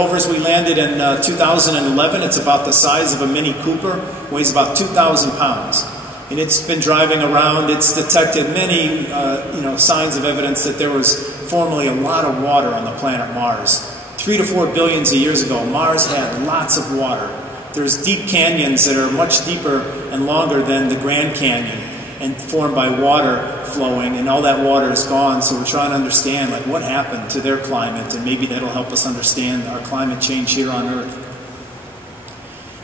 Rovers we landed in 2011. It's about the size of a Mini Cooper, weighs about 2,000 pounds. And it's been driving around. It's detected many signs of evidence that there was formerly a lot of water on the planet Mars. 3 to 4 billion years ago, Mars had lots of water. There's deep canyons that are much deeper and longer than the Grand Canyon and formed by water flowing, and all that water is gone. So we're trying to understand what happened to their climate, and maybe that'll help us understand our climate change here on Earth.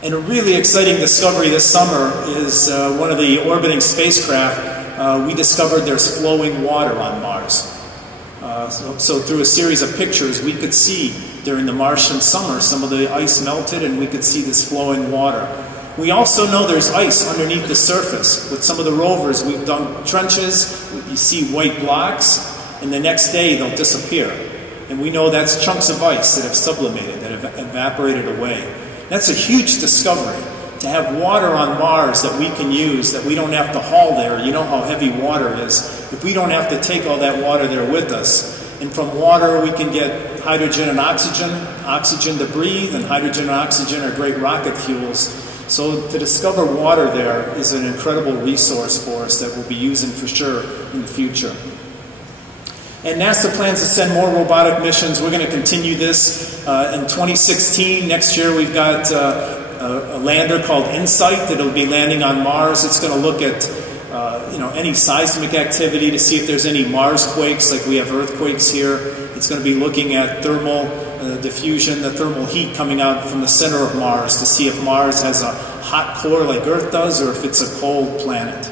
And a really exciting discovery this summer is one of the orbiting spacecraft. We discovered there's flowing water on Mars. So through a series of pictures, we could see during the Martian summer some of the ice melted, and we could see this flowing water. We also know there's ice underneath the surface. With some of the rovers, we've done trenches. You see white blocks, and the next day they'll disappear. And we know that's chunks of ice that have sublimated, that have evaporated away. That's a huge discovery, to have water on Mars that we can use, that we don't have to haul there. You know how heavy water is. If we don't have to take all that water there with us, and from water we can get hydrogen and oxygen to breathe, and hydrogen and oxygen are great rocket fuels. So to discover water there is an incredible resource for us that we'll be using for sure in the future. And NASA plans to send more robotic missions. We're going to continue this in 2016. Next year we've got a lander called InSight that'll be landing on Mars. It's going to look at any seismic activity to see if there's any Mars quakes, like we have earthquakes here. It's going to be looking at thermal diffusion, the thermal heat coming out from the center of Mars, to see if Mars has a hot core like Earth does, or if it's a cold planet.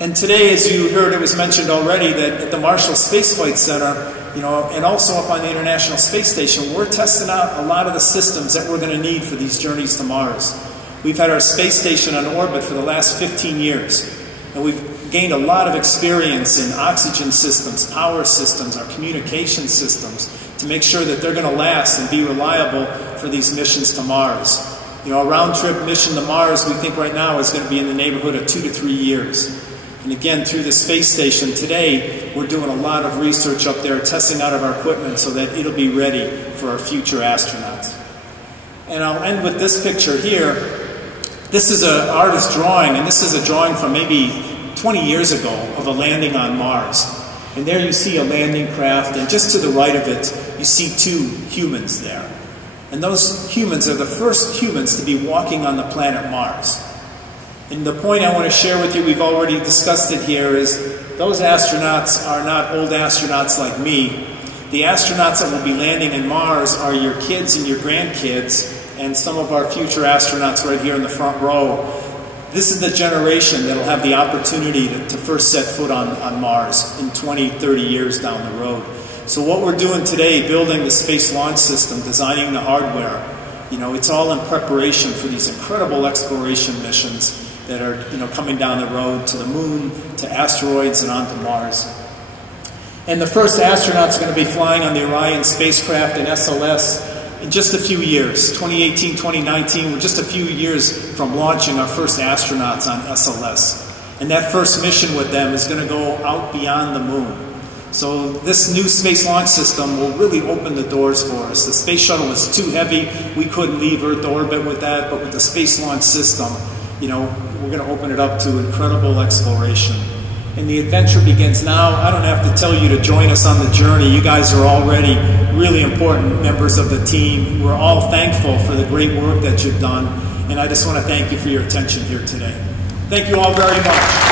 And today, as you heard, it was mentioned already that at the Marshall Space Flight Center, and also up on the International Space Station, we're testing out a lot of the systems that we're going to need for these journeys to Mars. We've had our space station on orbit for the last 15 years, and we've gained a lot of experience in oxygen systems, power systems, our communication systems, to make sure that they're going to last and be reliable for these missions to Mars. A round-trip mission to Mars, we think right now, is going to be in the neighborhood of 2 to 3 years. And again, through the space station today, we're doing a lot of research up there, testing out of our equipment so that it'll be ready for our future astronauts. And I'll end with this picture here. This is an artist's drawing, and this is a drawing from maybe 20 years ago of a landing on Mars. And there you see a landing craft, and just to the right of it, you see 2 humans there. And those humans are the first humans to be walking on the planet Mars. And the point I want to share with you, we've already discussed it here, is those astronauts are not old astronauts like me. The astronauts that will be landing in Mars are your kids and your grandkids, and some of our future astronauts right here in the front row. This is the generation that will have the opportunity to first set foot on Mars in 20, 30 years down the road. So what we're doing today, building the Space Launch System, designing the hardware, it's all in preparation for these incredible exploration missions that are coming down the road to the moon, to asteroids, and onto Mars. And the first astronauts are going to be flying on the Orion spacecraft and SLS in just a few years. 2018, 2019, we're just a few years from launching our first astronauts on SLS. And that first mission with them is going to go out beyond the moon. So this new Space Launch System will really open the doors for us. The space shuttle was too heavy. We couldn't leave Earth orbit with that, but with the Space Launch System, we're going to open it up to incredible exploration. And the adventure begins now. I don't have to tell you to join us on the journey. You guys are already really important members of the team. We're all thankful for the great work that you've done. And I just want to thank you for your attention here today. Thank you all very much.